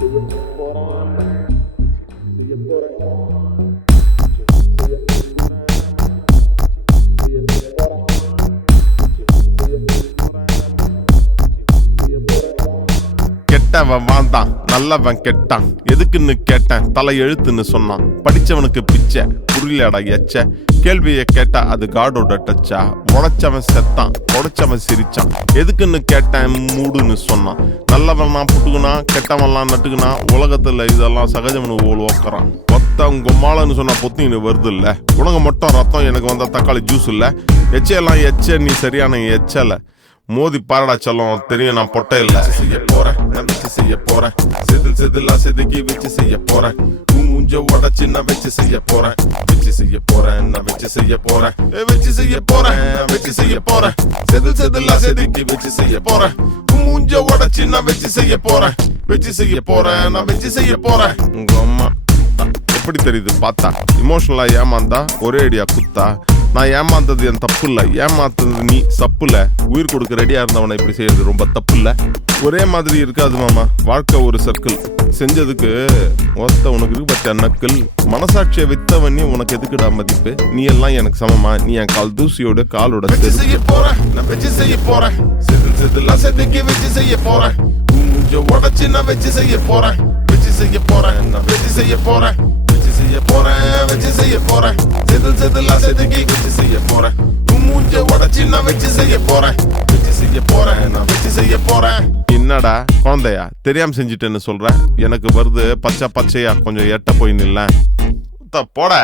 கெட்டவன் வாழ்ந்தான், நல்லவன் கெட்டான். எதுக்குன்னு கேட்டேன், தலை எழுத்துன்னு சொன்னான். படிச்சவனுக்கு பிச்சை, புரியலடா எச்ச. கேள்வியை கேட்டா அது காடோட டச்சா. உழைச்சவன் செத்தான், உடைச்சவன் சிரிச்சான். எதுக்குன்னு கேட்டேன், மூடுன்னு சொன்னான். நல்லவன்லாம் புட்டுக்குனா, கெட்டவன்லாம் நட்டுக்குனா. உலகத்துல இதெல்லாம் சகஜம்னு ஓக்குறான். ஒத்தன் கொம்மாளன்னு சொன்னா பொத்தின்னு வருது இல்ல. உனக்கு மட்டும் ரத்தம், எனக்கு வந்த தக்காளி ஜூஸ் இல்ல. எச்சையெல்லாம் எச்ச, நீ சரியான எச்சல. மோதி பாரடா சொல்லும், தெரியும் நான் பொட்டை இல்ல. செய்ய போறேன், நான் வச்சு செய்ய போறேன். செதிலா செதுக்கி வச்சு செய்ய போறேன். மூஞ்ச உடச்சு நான் வச்சு செய்ய போறேன். வச்சு செய்ய போறேன், நான் வச்சு செய்ய போறேன். வச்சு செய்ய போறேன், வச்சு செய்ய போறேன். செதிலா செதுக்கி வச்சு செய்ய போறேன். மூஞ்ச உடச்சு நான் வச்சு செய்ய போறேன். வச்சு செய்ய போறேன், நான் வச்சு செய்ய போறேன். உங்க அம்மா எப்படி தெரியுது பார்த்தா? இமோஷனலா ஏமாந்தா ஒரே அடியா குத்தா. நான் ஏமாந்தது என் தப்பு இல்ல, ஏமாத்தது நீ சப்புல. உயிர் கொடுக்க ரெடியா இருந்தவனை இப்படி செய்யறது ரொம்ப தப்பு இல்ல. ஒரே மாதிரி இருக்காது மாமா, வாழ்க்கை ஒரு சர்க்கிள். செஞ்சதுக்கு ஒருத்த உனக்கு இருக்கு பச்சா நக்கல். மனசாட்சியை வித்தவன் நீ, உனக்கு எதுக்குடா மதிப்பு? நீ எல்லாம் எனக்கு சமமா? நீ என் கால் தூசியோட காலோட செய்ய போறேன். நான் வச்சு செய்ய போறேன். செதிலா செதுக்கி வச்சு செய்ய போறேன். உடச்சு நான் வச்சு செய்ய போறேன். வச்சு செய்ய போறேன், நான் வச்சு செய்ய போறேன். வச்சு செய்ய போறேன், வச்சு செய்ய போறேன். செதிலா செதுக்கி வச்சு செய்ய போறேன். மூஞ்ச உடச்சு நான் வச்சு செய்ய போறேன். வச்சு செய்ய போறேன், நான் வச்சு செய்ய போறேன். என்னடா குழந்தையா, தெரியாம செஞ்சுட்டேன்னு சொல்ற? எனக்கு வருது பச்சையா, கொஞ்சம் எட்ட போய் நில்ல. போட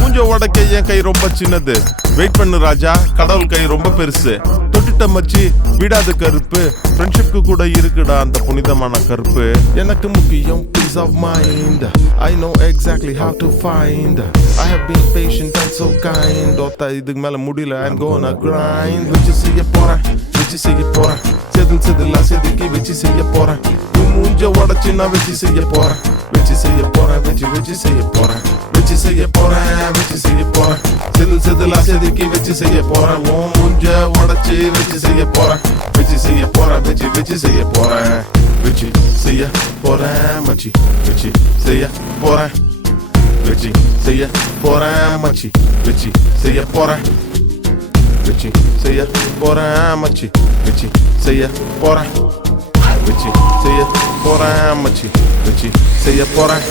மூஞ்ச உடைக்க என் கை ரொம்ப சின்னது. வெயிட் பண்ணு ராஜா, கடவுள் கை ரொம்ப பெருசு. தொட்டுட்ட மச்சி விடாது கருப்பு. ஃப்ரெண்ட்ஷிப்க்கு கூட இருக்குடா அந்த புனிதமான கருப்பு. எனக்கு முக்கியம் peace of mind. I know exactly how to find. I have been patient and so kind. இதுக்கு மேல முடியல, I'm gonna grind. வச்சு செய்ய போறேன், வச்சு செய்ய போறேன். செதிலா செதுக்கி வச்சு செய்ய போறேன். மூஞ்ச உடச்சு நான் வச்சு செய்ய போறேன். வச்சு செய்ய போறேன், வச்சு செய்ய போறேன். வச்சு செய்ய போறேன், வச்சு செய்ய போறேன். செதிலா செதுக்கி வச்சு செய்ய போறேன். மூஞ்ச உடச்சு வச்சு செய்ய போறேன். வச்சு செய்ய போறேன், வச்சு செய்ய போறேன். வச்சு செய்ய போறேன் மச்சி, வச்சு செய்ய போறேன். வச்சு செய்ய போறேன் மச்சி, வச்சு செய்ய போறேன். வச்சு செய்ய போறேன் மச்சி, வச்சு செய்ய போறேன். வச்சு செய்ய போறேன் மச்சி, வச்சு செய்ய போறேன்.